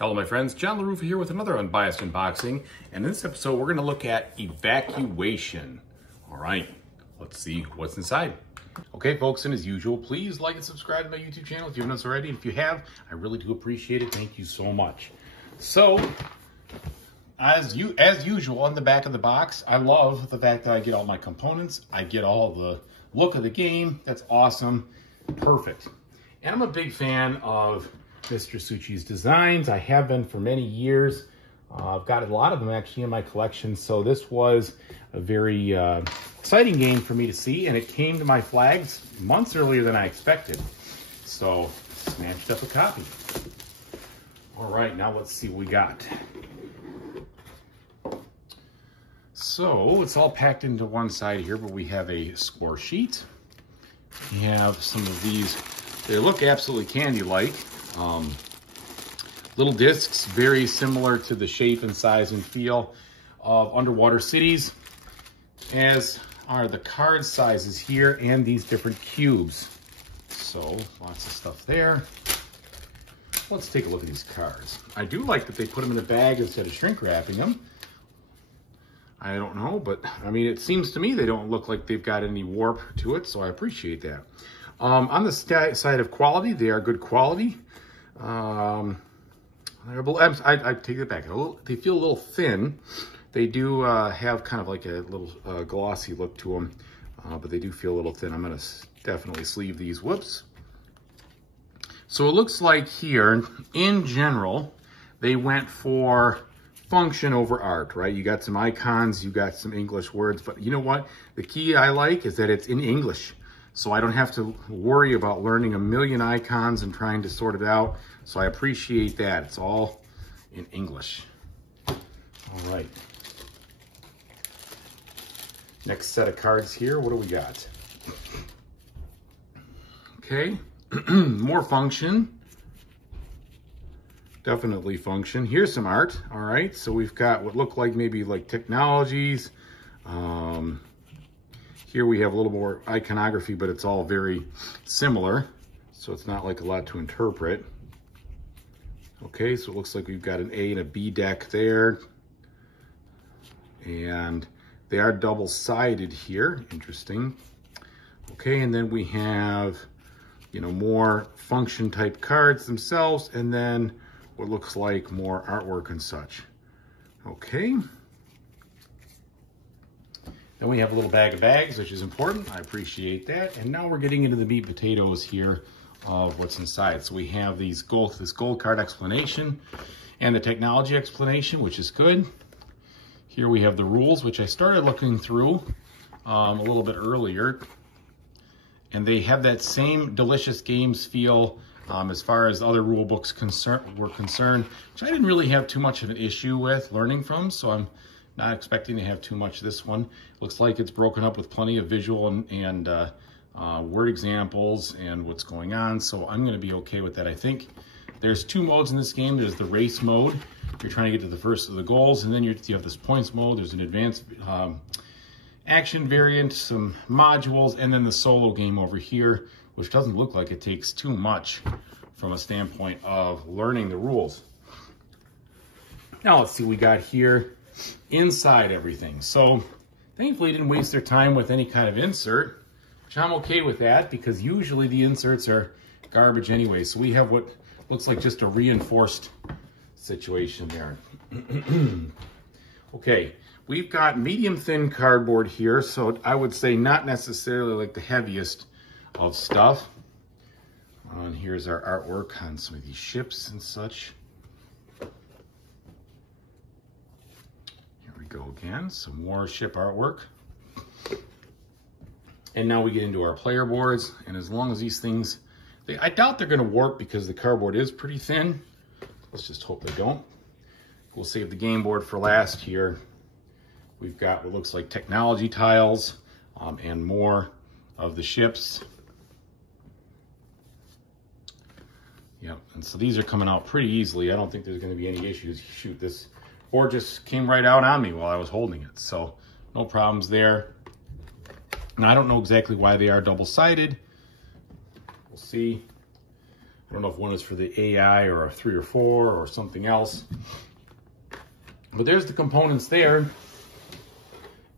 Hello my friends, John LaRuffa here with another Unbiased unboxing, and in this episode we're going to look at Evacuation. Alright, let's see what's inside. Okay folks, and as usual, please like and subscribe to my YouTube channel if you haven't already, and if you have, I really do appreciate it. Thank you so much. So, as usual, on the back of the box, I love the fact that I get all my components, I get all the look of the game. That's awesome. Perfect. And I'm a big fan of Mr. Suchi's designs. I have been for many years. I've got a lot of them actually in my collection, so this was a very exciting game for me to see, and it came to my flags months earlier than I expected. So, snatched up a copy. All right, now let's see what we got. So, it's all packed into one side here, but we have a score sheet. We have some of these. They look absolutely candy-like. Little discs, very similar to the shape and size and feel of Underwater Cities, as are the card sizes here and these different cubes. So, lots of stuff there. Let's take a look at these cards. I do like that they put them in a bag instead of shrink wrapping them. I don't know, but I mean, it seems to me they don't look like they've got any warp to it, so I appreciate that. On the side of quality, they are good quality. I take it back. They feel a little thin. They do have kind of like a little glossy look to them, but they do feel a little thin. I'm going to definitely sleeve these. Whoops. So it looks like here, in general, they went for function over art, right? You got some icons, you got some English words, but you know what? The key I like is that it's in English. So I don't have to worry about learning a million icons and trying to sort it out. So I appreciate that. It's all in English. All right. Next set of cards here. What do we got? Okay. More function. Definitely function. Here's some art. All right. So we've got what look like maybe like technologies. Here we have a little more iconography, but it's all very similar. So it's not like a lot to interpret. Okay, so it looks like we've got an A and a B deck there. And they are double-sided here. Interesting. Okay, and then we have, you know, more function type cards themselves, and then what looks like more artwork and such. Okay. Then we have a little bag of bags, which is important. I appreciate that. And now we're getting into the meat and potatoes here of what's inside. So we have this gold card explanation and the technology explanation, which is good. Here we have the rules, which I started looking through a little bit earlier. And they have that same delicious games feel as far as other rule books were concerned, which I didn't really have too much of an issue with learning from. So I'm not expecting to have too much this one. Looks like it's broken up with plenty of visual and word examples and what's going on. So I'm going to be okay with that. I think there's two modes in this game. There's the race mode. You're trying to get to the first of the goals. And then you have this points mode. There's an advanced action variant, some modules, and then the solo game over here, which doesn't look like it takes too much from a standpoint of learning the rules. Now let's see what we got here inside everything. So thankfully didn't waste their time with any kind of insert, which I'm okay with that because usually the inserts are garbage anyway. So we have what looks like just a reinforced situation there. Okay, we've got medium thin cardboard here, so I would say not necessarily like the heaviest of stuff. And here's our artwork on some of these ships and such. Go again, some more ship artwork. And now we get into our player boards, and as long as these things, I doubt they're going to warp because the cardboard is pretty thin. Let's just hope they don't. We'll save the game board for last here. We've got what looks like technology tiles and more of the ships. Yep, and so these are coming out pretty easily. I don't think there's going to be any issues. Shoot, this board just came right out on me while I was holding it, so no problems there. And I don't know exactly why they are double-sided. We'll see. I don't know if one is for the AI or a 3 or 4 or something else. But there's the components there.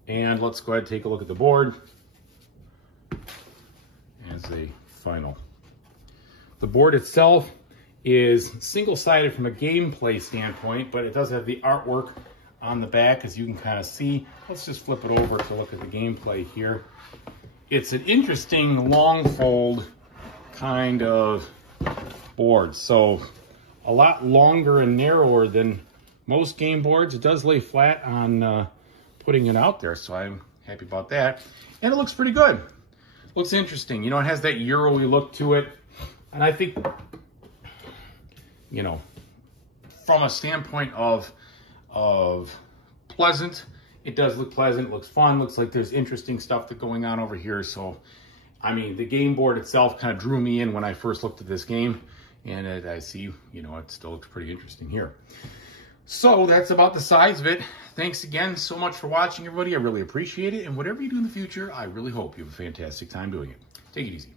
And let's go ahead and take a look at the board as a final. The board itself is single-sided from a gameplay standpoint, but it does have the artwork on the back, as you can kind of see. Let's just flip it over to look at the gameplay here. It's an interesting long fold kind of board. So a lot longer and narrower than most game boards. It does lay flat on putting it out there, so I'm happy about that. And it looks pretty good. Looks interesting. You know, it has that Euro-y look to it. And I think, you know, from a standpoint of pleasant, it does look pleasant. It looks fun. Looks like there's interesting stuff that's going on over here. So, I mean, the game board itself kind of drew me in when I first looked at this game. And I see, you know, it still looks pretty interesting here. So that's about the size of it. Thanks again so much for watching, everybody. I really appreciate it. And whatever you do in the future, I really hope you have a fantastic time doing it. Take it easy.